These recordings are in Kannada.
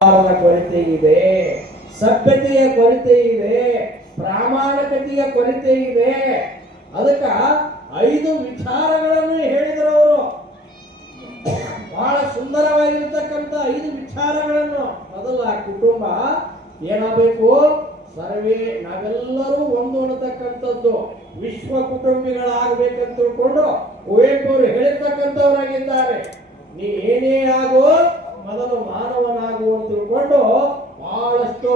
ಕೊರತೆ ಇದೆ, ಸಭ್ಯತೆಯ ಕೊರತೆ ಇದೆ, ಪ್ರಾಮಾಣಿಕತೆಯ ಕೊರತೆ ಇದೆ. ಅದಕ್ಕ 5 ವಿಚಾರಗಳನ್ನು ಹೇಳಿದರು ಅವರು. ಬಹಳ ಸುಂದರವಾಗಿರ್ತಕ್ಕಂಥ 5 ವಿಚಾರಗಳನ್ನು. ಮೊದಲ ಕುಟುಂಬ ಏನಾಗಬೇಕು? ಸರ್ವೇ ನಾವೆಲ್ಲರೂ ಒಂದು ಅನ್ನತಕ್ಕಂಥದ್ದು ವಿಶ್ವ ಕುಟುಂಬಿಗಳಾಗಬೇಕಂತ ತಿಳ್ಕೊಂಡು ಕುವೆಂಪು ಅವರು ಹೇಳಿರ್ತಕ್ಕಂಥವರಾಗಿದ್ದಾರೆ. ನೀ ಏನೇ ಆಗೋ ಮೊದಲು ಮಾನವನಾಗು ಅಂತ ತಿಳ್ಕೊಂಡು ಬಹಳಷ್ಟು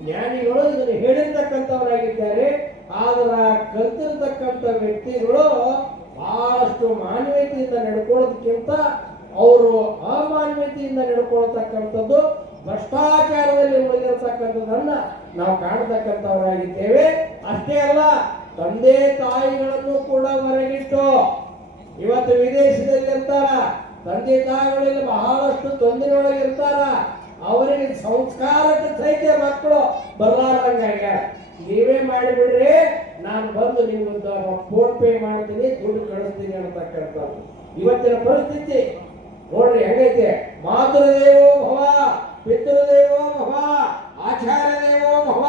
ಜ್ಞಾನಿಗಳು ಇದನ್ನು ಹೇಳಿರ್ತಕ್ಕಂಥವರಾಗಿದ್ದಾರೆ. ಆದ್ರ ಕಲ್ತಿರ್ತಕ್ಕಂಥ ವ್ಯಕ್ತಿಗಳು ಬಹಳಷ್ಟು ಮಾನವೀಯತೆಯಿಂದ ನಡ್ಕೊಳ್ಳೋದಕ್ಕಿಂತ ಅವರು ಅಮಾನವೀಯತೆಯಿಂದ ನಡ್ಕೊಳ್ತಕ್ಕಂಥದ್ದು, ಭ್ರಷ್ಟಾಚಾರದಲ್ಲಿ ಮುಳುಗಿರ್ತಕ್ಕಂಥದ್ದನ್ನ ನಾವು ಕಾಣತಕ್ಕಂಥವರಾಗಿದ್ದೇವೆ. ಅಷ್ಟೇ ಅಲ್ಲ, ತಂದೆ ತಾಯಿಗಳನ್ನು ಕೂಡ ಹೊರಗಿಟ್ಟು ಇವತ್ತು ವಿದೇಶದಲ್ಲಿ ಇರ್ತಾರ. ತಂದೆ ತಾಯಿಗಳಲ್ಲಿ ಬಹಳಷ್ಟು ತೊಂದರೆಯೊಳಗಿರ್ತಾರ. ಅವರಿಗೆ ಸಂಸ್ಕಾರಕ್ಕೆ ಸಹಿತ ಮಕ್ಕಳು ಬರಲಾರ್ದಂಗಾಗ್ಯಾರ. ನೀವೇ ಮಾಡಿಬಿಡ್ರಿ, ನಾನು ಬಂದು ನಿಮ್ಗೆ ಫೋನ್ ಪೇ ಮಾಡ್ತೀನಿ, ದುಡ್ಡು ಕಳಿಸ್ತೀನಿ ಅಂತಕ್ಕಂಥದ್ದು ಇವತ್ತಿನ ಪರಿಸ್ಥಿತಿ ನೋಡ್ರಿ ಹೆಂಗೈತೆ. ಮಾತೃದೇವೋ ಭವ, ಪಿತೃದೇವೋ ಭವ, ಆಚಾರ್ಯ ದೇವೋ ಭವ,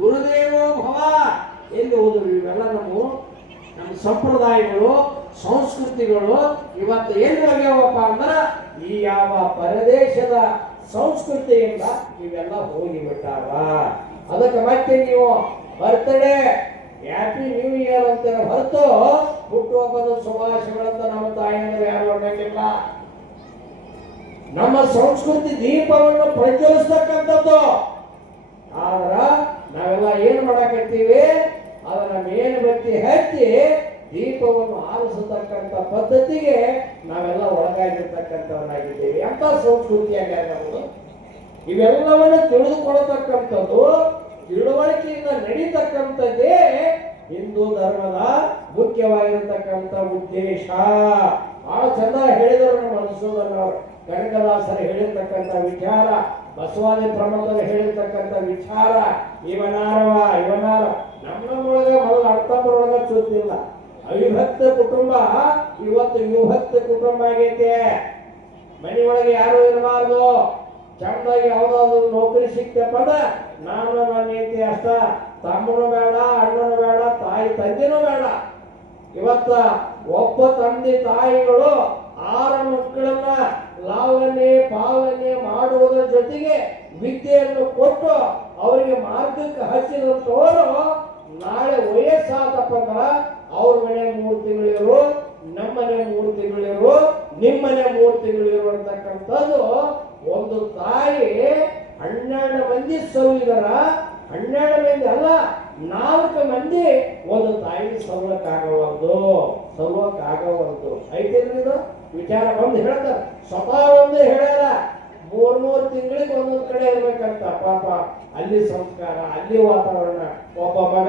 ಗುರುದೇವೋ ಭವ. ಎಲ್ಲಿ ಹೋದ್ರು ಇವೆಲ್ಲ ನಮ್ಮ ಸಂಪ್ರದಾಯಗಳು, ಸಂಸ್ಕೃತಿಗಳು ಇವತ್ತು ಎಲ್ಲಿ ಹೋಗ್ಯಾವಪ್ಪ ಅಂದ್ರೆ ಈ ಯಾವ ಪರದೇಶದ ಸಂಸ್ಕೃತಿಯಿಂದ ಇವೆಲ್ಲ ಹೋಗಿಬಿಟ್ಟಾವ. ಅದಕ್ಕೆ ಮತ್ತೆ ನೀವು ಬರ್ತ್ಡೇ, ಹ್ಯಾಪಿ ನ್ಯೂ ಇಯರ್ ಅಂತ ಹೊರತು ಹುಟ್ಟುಹಬ್ಬದ ಶುಭಾಶಯಗಳಂತ ನಮ್ಮ ತಾಯಿಯವರು ಯಾರು ಅನ್ನಂಗಿಲ್ಲ. ನಮ್ಮ ಸಂಸ್ಕೃತಿ ದೀಪವನ್ನು ಪ್ರಜ್ವಲಿಸ್ತಕ್ಕಂಥದ್ದು. ಆದ್ರ ನಾವೆಲ್ಲ ಏನ್ ಮಾಡಕತ್ತೀವಿ? ಅದನ್ನ ಮೇಣಬತ್ತಿ ಹಚ್ಚಿ ದೀಪವನ್ನು ಆರಿಸತಕ್ಕಂಥ ಪದ್ಧತಿಗೆ ನಾವೆಲ್ಲ ಒಳಗಾಗಿರ್ತಕ್ಕಂಥವರಾಗಿದ್ದೇವೆ. ಅಂತ ಸಂಸ್ಕೃತಿಯಾಗ ನಾವು ಇವೆಲ್ಲವನ್ನು ತಿಳಿದುಕೊಳ್ಳತಕ್ಕಂಥದ್ದು, ತಿಳುವಳಿಕೆಯಿಂದ ನಡೀತಕ್ಕಂಥದ್ದೇ ಹಿಂದೂ ಧರ್ಮದ ಮುಖ್ಯವಾಗಿರತಕ್ಕಂಥ ಉದ್ದೇಶ. ಬಹಳ ಚಂದ ಹೇಳಿದರು ನಮ್ಮ ಮಧುಸೂದನವರು. ಕನಕದಾಸರು ಹೇಳಿರ್ತಕ್ಕಂಥ ವಿಚಾರ, ಬಸವಾದಿ ಪ್ರಮುಖರು ಹೇಳಿರ್ತಕ್ಕಂಥ ವಿಚಾರ ಇವನಾರ ನಮ್ಮೊಳಗ ಮೊದಲು ಅರ್ಥದೊಳಗ ಸುತ್ತಿಲ್ಲ. ಅವಿಭಕ್ತ ಕುಟುಂಬ ಇವತ್ತು ವಿಭಕ್ತ ಕುಟುಂಬ ಆಗೈತೆ. ಮನೆಯೊಳಗೆ ಯಾರು ಇರಬಾರ್ದು. ಚಂದಾಗಿ ಯಾವುದಾದ್ರು ನೌಕರಿ ಸಿಕ್ತಪ್ಪದ ನಾನು ನನ್ನ ಹೆಂಡತಿ ಅಷ್ಟ, ತಮ್ಮನು ಬೇಡ, ಅಣ್ಣನು ಬೇಡ, ತಾಯಿ ತಂದೆನೂ ಬೇಡ. ಇವತ್ತ ಒಬ್ಬ ತಂದೆ ತಾಯಿಗಳು 6 ಮಕ್ಕಳನ್ನ ಲಾವಣೆ ಪಾಲನೆ ಮಾಡುವುದರ ಜೊತೆಗೆ ವಿದ್ಯೆಯನ್ನು ಕೊಟ್ಟು ಅವರಿಗೆ ಮಾರ್ಗಕ್ಕೆ ಹಚ್ಚಿದಂತವರು ನಾಳೆ ವಯಸ್ಸಾದಪ್ಪ ಅಂದ್ರ ಅವ್ರ ಮನೆ 3 ತಿಂಗಳಿರು, ನಮ್ಮನೆ 3 ತಿಂಗಳಿರು, ನಿಮ್ಮನೆ 3 ತಿಂಗಳಿರು ಅಂತಕ್ಕಂಥದ್ದು. ಒಂದು ತಾಯಿ 12 ಮಂದಿ ಸೌಲಿಗರ, 12 ಮಂದಿ ಅಲ್ಲ 4 ಮಂದಿ ಒಂದು ತಾಯಿ ಸೌಲಕ್ಕಾಗವಲ್ದು. ಐತೇನ್ರಿ ಇದು ವಿಚಾರ? ಬಂದು ಹೇಳ್ತಾರ, ಸ್ವತಃ ಒಂದು ಹೇಳ್ಯಾರ. 3 ತಿಂಗಳಿಗೆ ಒಂದೊಂದು ಕಡೆ ಇರ್ಬೇಕಂತ. ಪಾಪ ಅಲ್ಲಿ ಸಂಸ್ಕಾರ, ಅಲ್ಲಿ ವಾತಾವರಣ. ಒಬ್ಬ ಮಗ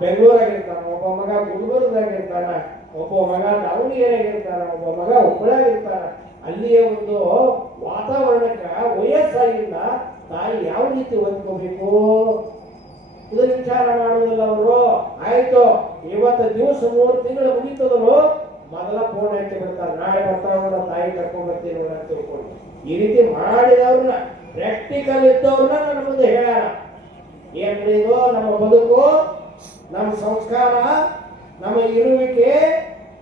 ಬೆಂಗಳೂರಾಗಿರ್ತಾನ, ಒಬ್ಬ ಮಗ ಗುಲ್ಬರ್ಗದಾಗಿರ್ತಾನ, ಒಬ್ಬ ಮಗ ದಾವಣಗೆರೆಯಾಗಿರ್ತಾನ, ಒಬ್ಬ ಮಗ ಹುಬ್ಬಳ್ಳಿಯಾಗಿರ್ತಾನ. ಅಲ್ಲಿಯ ಒಂದು ವಾತಾವರಣಕ್ಕೆ ವಯಸ್ಸಾಗಿಲ್ಲ ತಾಯಿ ಯಾವ ರೀತಿ ಹೊಂದ್ಕೋಬೇಕು ಇದನ್ನ ವಿಚಾರ ಮಾಡುವುದಿಲ್ಲ ಅವರು. ಆಯ್ತು, ಇವತ್ತು ದಿವಸ 3 ತಿಂಗಳು ಮುಗಿತದ್ರು, ಮೊದಲ ಫೋನ್ ಹಾಕಿ ಬಿಡ್ತಾರೆ, ನಾಳೆ ಬರ್ತಾವ ತಾಯಿ ಕರ್ಕೊಂಡ್ ಬರ್ತೀನಿ ಅಂತ ತಿಳ್ಕೊಂಡು. ಈ ರೀತಿ ಮಾಡಿದವ್ರನ್ನ, ಪ್ರಾಕ್ಟಿಕಲ್ ಇದ್ದವ್ರನ್ನ ನನ್ನ ಮುಂದೆ ಹೇಳ್ಯಾರ. ಏನ್ರಿ ಇದು? ನಮ್ಮ ಬದುಕು, ನಮ್ಮ ಸಂಸ್ಕಾರ, ನಮ್ಮ ಇರುವಿಕೆ,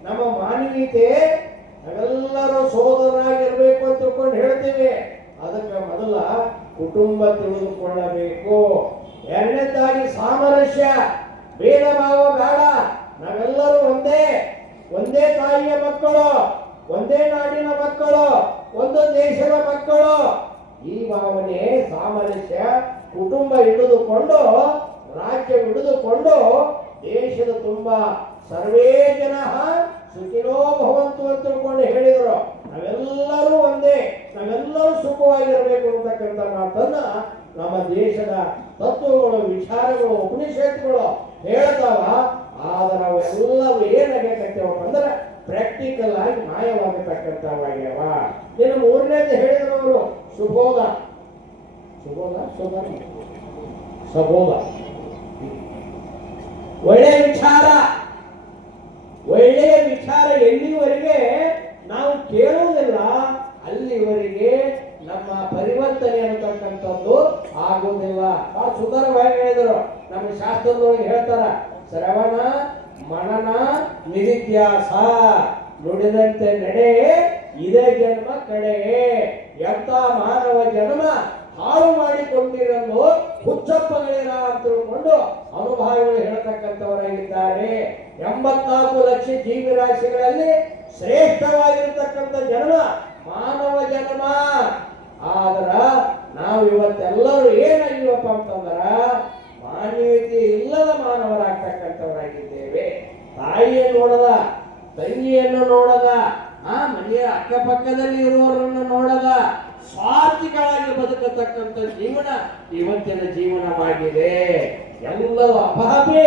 ನಮ್ಮ ಮಾನವೀಯತೆ, ನಾವೆಲ್ಲರೂ ಸೋದರರಾಗಿರ್ಬೇಕು ಅಂತ ತಿಳ್ಕೊಂಡು ಹೇಳ್ತೀವಿ. ಅದಕ್ಕೆ ಮೊದಲ ಕುಟುಂಬ ತಿಳಿದುಕೊಳ್ಳಬೇಕು. ಎರಡನೇದಾಗಿ ಸಾಮರಸ್ಯ, ಭೇದ ಭಾವ ಬೇಡ. ನಾವೆಲ್ಲರೂ ಒಂದೇ ತಾಯಿಯ ಮಕ್ಕಳು, ಒಂದೇ ನಾಡಿನ ಮಕ್ಕಳು, ಒಂದು ದೇಶದ ಮಕ್ಕಳು. ಈ ಭಾವನೆ, ಸಾಮರಸ್ಯ, ಕುಟುಂಬ ಹಿಡಿದುಕೊಂಡು, ರಾಜ್ಯ ಹಿಡಿದುಕೊಂಡು ದೇಶದ ತುಂಬಾ ಸರ್ವೇ ಜನ ಸುಖಿನೋ ಭವಂತು ಅಂತ ತಿಳ್ಕೊಂಡು ಹೇಳಿದರು. ನಾವೆಲ್ಲರೂ ಒಂದೇ, ನಾವೆಲ್ಲರೂ ಸುಖವಾಗಿರಬೇಕು ಅಂತಕ್ಕಂಥ ಮಾತನ್ನ ನಮ್ಮ ದೇಶದ ತತ್ವಗಳು, ವಿಚಾರಗಳು, ಉಪನಿಷತ್ತುಗಳು ಹೇಳ್ತಾವ. ಆದ್ರೆ ಅವೆಲ್ಲವೂ ಏನಾಗಕತ್ತೇವಪ್ಪ ಅಂದ್ರೆ ಪ್ರಾಕ್ಟಿಕಲ್ ಆಗಿ ಮಾಯವಾಗತಕ್ಕಂಥವಾಗ್ಯಾವ. ಇನ್ನು 3ನೇದು ಹೇಳಿದ್ರು ಅವರು, ಸುಬೋಧ. ಒಳ್ಳೆಯ ವಿಚಾರ ಎಲ್ಲಿವರೆಗೆ ನಾವು ಕೇಳುವುದಿಲ್ಲ ಅಲ್ಲಿವರೆಗೆ ನಮ್ಮ ಪರಿವರ್ತನೆ ಅಂತ ಆಗುವುದಿಲ್ಲ. ಬಹಳ ಸುಂದರವಾಗಿ ಹೇಳಿದರು. ನಮ್ಮ ಶಾಸ್ತ್ರದೊಳಗೆ ಹೇಳ್ತಾರ, ಶ್ರವಣ ಮನನ ನಿಧಿಧ್ಯಾಸ, ನುಡಿದಂತೆ ನಡೆ ಇದೇ ಜನ್ಮ ಕಡೆ. ಎಂತ ಮಾನವ ಜನ್ಮ ಹಾಳು ಮಾಡಿಕೊಂಡಿರಲು ಹುಚ್ಚಪ್ಪಗಳಿರ ಅಂತ ತಿಳ್ಕೊಂಡು ಅನುಭವಿಗಳು ಹೇಳ್ತಕ್ಕಂಥವರಾಗಿದ್ದಾರೆ. 84 ಲಕ್ಷ ಜೀವರಾಶಿಗಳಲ್ಲಿ ಶ್ರೇಷ್ಠವಾಗಿರತಕ್ಕಂಥ ಜನ್ಮ ಮಾನವ ಜನ್ಮ. ಆದ್ರ ನಾವು ಇವತ್ತೆಲ್ಲರೂ ಏನಾಗಿವಪ್ಪ ಅಂತಂದ್ರ ಮಾನವೀಯತೆ ಇಲ್ಲದ ಮಾನವರಾಗ್ತಕ್ಕಂಥವರಾಗಿದ್ದೇವೆ. ತಾಯಿಯನ್ನು ನೋಡದ, ತಂಗಿಯನ್ನು ನೋಡದ, ಮನೆಯ ಅಕ್ಕಪಕ್ಕದಲ್ಲಿ ಇರುವವರನ್ನು ನೋಡದ, ಸ್ವಾರ್ಥಿಗಳಾಗಿ ಬದುಕತಕ್ಕಂಥ ಜೀವನ ಇವತ್ತಿನ ಜೀವನವಾಗಿದೆ. ಎಲ್ಲವೂ ಅಭಾವಿ.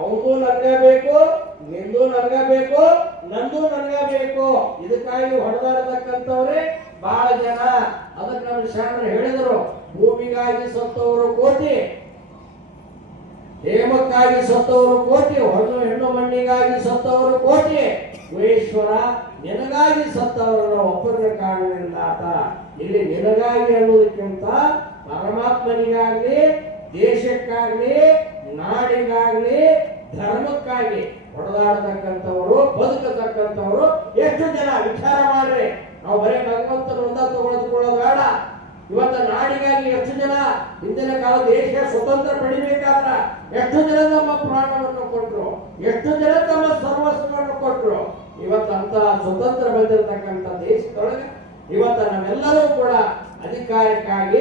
ಅವನು ನನಗಬೇಕು, ನಿಂದು ನನಗಬೇಕು, ನಂದು ನನಗಬೇಕು, ಇದಕ್ಕಾಗಿ ಹೊಡೆದಾಡತಕ್ಕಂಥವ್ರೆ ಬಹಳ ಜನ. ಅದಕ್ಕೆ ನಮ್ಮ ಶಾಸ್ತ್ರ ಹೇಳಿದರು, ಭೂಮಿಗಾಗಿ ಸತ್ತವರು ಕೋಟಿ, ಹೇಮಕ್ಕಾಗಿ ಸತ್ತವರು ಕೋಟಿ, ಹೆಣ್ಣು ಮಣ್ಣಿಗಾಗಿ ಸತ್ತವರು ಕೋಟಿ, ಗುಹೇಶ್ವರ ನಿನಗಾಗಿ ಸತ್ತವರನ್ನ ಒಬ್ಬರನ್ನ ಕಾಣಲಿಲ್ಲ ಆತ. ಇಲ್ಲಿ ನಿನಗಾಗಿ ಅನ್ನೋದಕ್ಕಿಂತ ಪರಮಾತ್ಮನಿಗಾಗ್ಲಿ, ದೇಶಕ್ಕಾಗ್ಲಿ, ನಾಡಿಗಾಗ್ಲಿ, ಧರ್ಮಕ್ಕಾಗಿ ಹೊಡೆದಾಡತಕ್ಕಂಥವರು, ಬದುಕತಕ್ಕಂಥವರು ಎಷ್ಟು ಜನ ವಿಚಾರ ಮಾಡ್ರಿ. ನಾವು ಬರೀ ಭಗವಂತನ ಒಂದ ತಗೊಳ್ಕೊಳ್ಳೋದು ಬೇಡ. ಇವತ್ತು ನಾಡಿಗಾಗಿ ಎಷ್ಟು ಜನ ಹಿಂದಿನ ಕಾಲ ದೇಶ ಸ್ವತಂತ್ರ ಪಡಿಬೇಕಾದ್ರ ಎಷ್ಟು ಜನ ತಮ್ಮ ಪ್ರಾಣವನ್ನು ಕೊಟ್ಟರು, ಎಷ್ಟು ಜನ ತಮ್ಮ ಸರ್ವಸ್ವವನ್ನು ಕೊಟ್ಟರು. ಇವತ್ತಂತ ಸ್ವತಂತ್ರ ಬಂದಿರತಕ್ಕಂಥ ದೇಶದೊಳಗೆ ಇವತ್ತು ನಾವೆಲ್ಲರೂ ಕೂಡ ಅಧಿಕಾರಕ್ಕಾಗಿ